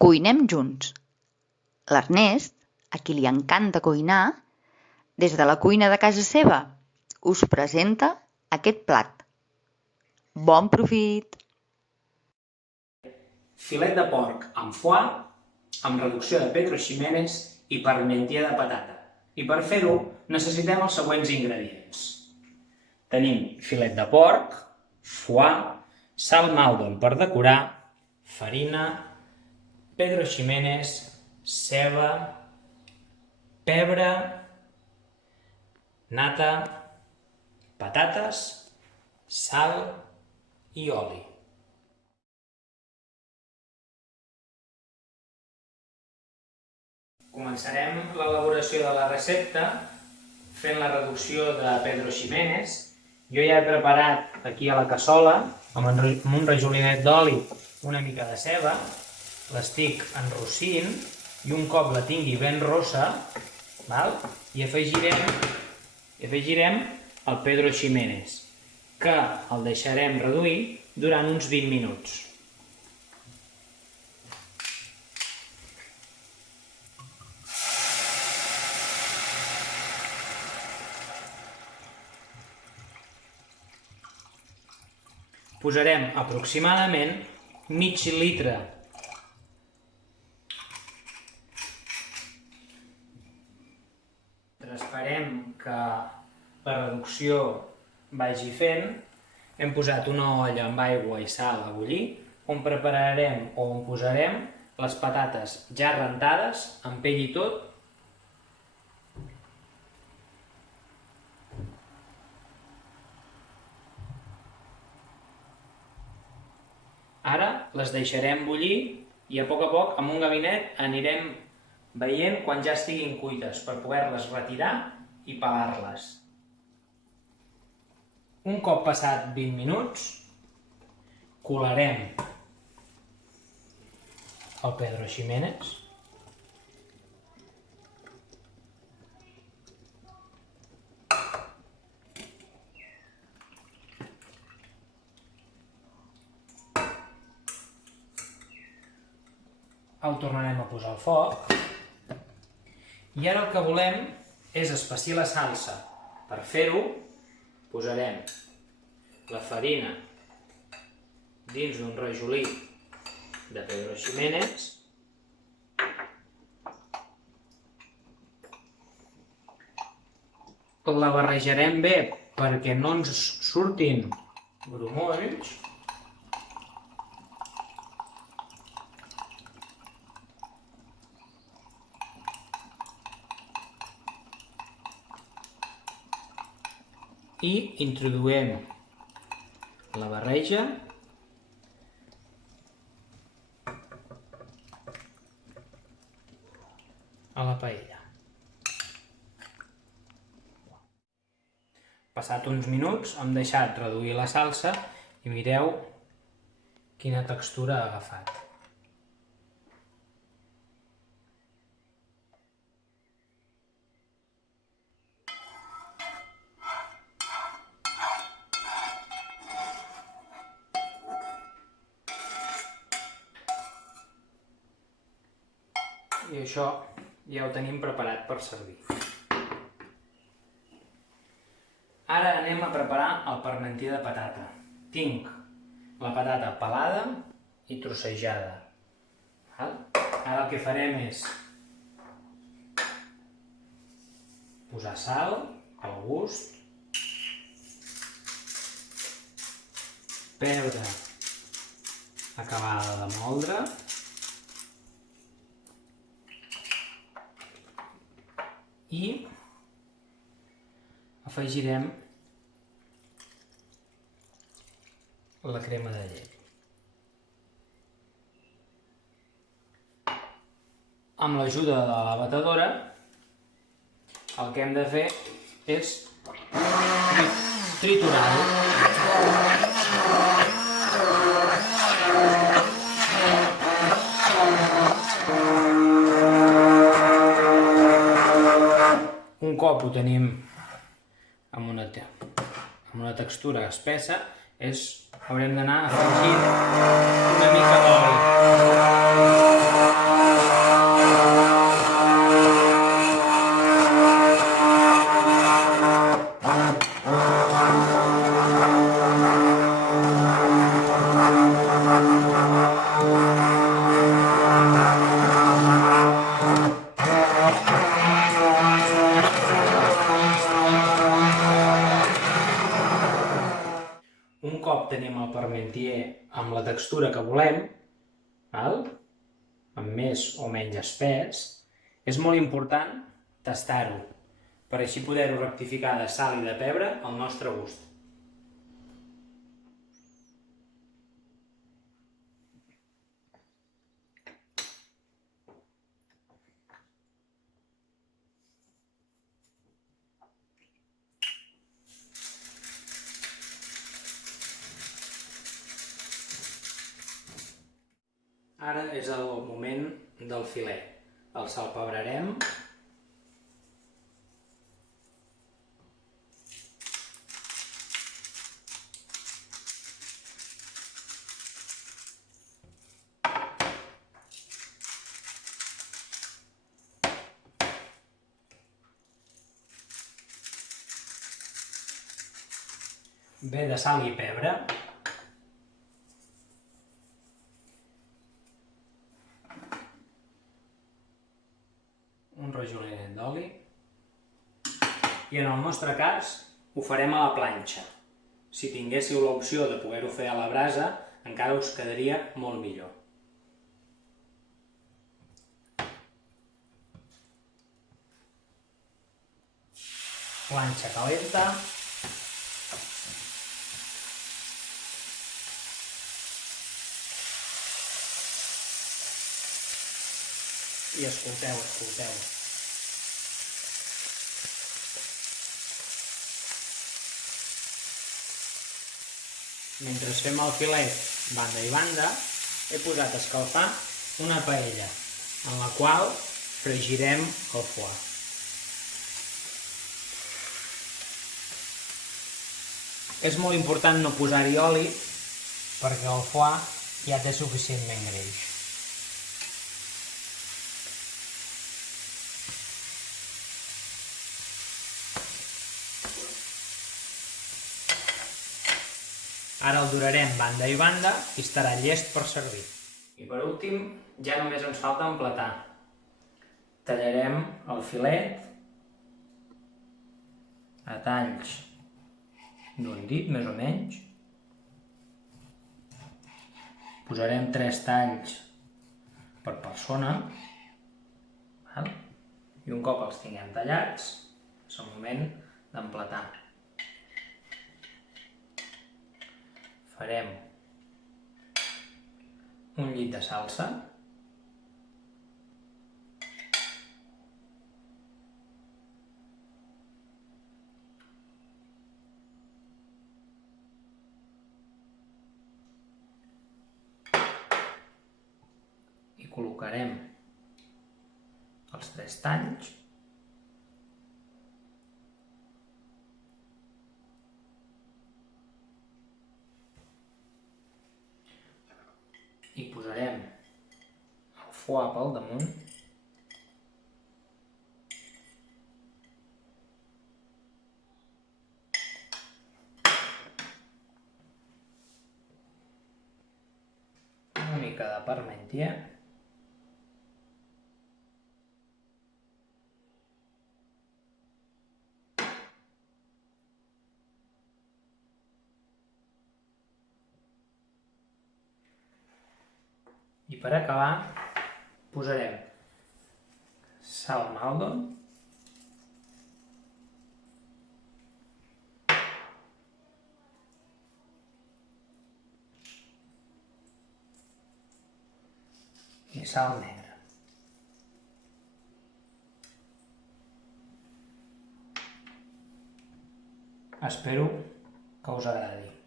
Cuinem junts. L'Ernest, a qui li encanta cuinar, des de la cuina de casa seva, us presenta aquest plat. Bon profit! Filet de porc amb foie, amb reducció de Pedro Ximénez i parmentier de patata. I per fer-ho necessitem els següents ingredients. Tenim filet de porc, foie, sal Maldon per decorar, farina, Pedro Ximénez, ceba, pebre, nata, patates, sal i oli. Començarem l'elaboració de la recepta fent la reducció de Pedro Ximénez. Jo ja he preparat aquí a la cassola, amb un rajolinet d'oli, una mica de ceba, l'estic enrossint i un cop la tingui ben rossa, hi afegirem el Pedro Ximénez, que el deixarem reduir durant uns 20 minuts. Posarem aproximadament mig litre esperem que la reducció vagi fent. Hem posat una olla amb aigua i sal a bullir, on prepararem o on posarem les patates ja rentades, amb pell i tot. Ara les deixarem bullir i a poc amb un gabinet anirem veient quan ja estiguin cuites per poder-les retirar i pelar-les. Un cop passat 20 minuts, colarem el Pedro Ximénez. El tornarem a posar al foc. I ara el que volem és espessir la salsa. Per fer-ho, posarem la farina dins d'un rajolí de Pedro Ximénez. La barrejarem bé perquè no ens surtin grumolls. I introduïm la barreja a la paella. Passat uns minuts hem deixat reduir la salsa i mireu quina textura ha agafat. I això ja ho tenim preparat per servir. Ara anem a preparar el parmentier de patata. Tinc la patata pelada i trossejada. Ara el que farem és posar sal al gust, pebre acabada de moldre, i afegirem la crema de llet. Amb l'ajuda de la batedora, el que hem de fer és triturar-ho. Un cop ho tenim amb una textura espessa, haurem d'anar afegint una mica d'oli. un cop tenim el parmentier amb la textura que volem, amb més o menys espès, és molt important tastar-ho, per així poder-ho rectificar de sal i de pebre al nostre gust. Ara és el moment del filet. El salpebrarem. Ve de sal i pebre. Un rajoliner d'oli. I en el nostre cas ho farem a la planxa. Si tinguéssiu l'opció de poder-ho fer a la brasa, encara us quedaria molt millor. Planxa calenta. I escolteu. Mentre fem el filet banda i banda, he posat a escalfar una paella, en la qual fregirem el foie. És molt important no posar-hi oli, perquè el foie ja té suficientment greix. Ara el durarem banda i banda i estarà llest per servir. I per últim, ja només ens falta emplatar. Tallarem el filet a talls d'un dit, més o menys. Posarem 3 talls per persona. I un cop els tinguem tallats, és el moment d'emplatar. Farem un llit de salsa. I col·locarem els 3 talls. I posarem el foie pel damunt. Una mica de parmentier. I per acabar posarem sal Maldon, i sal negra. Espero que us agradi.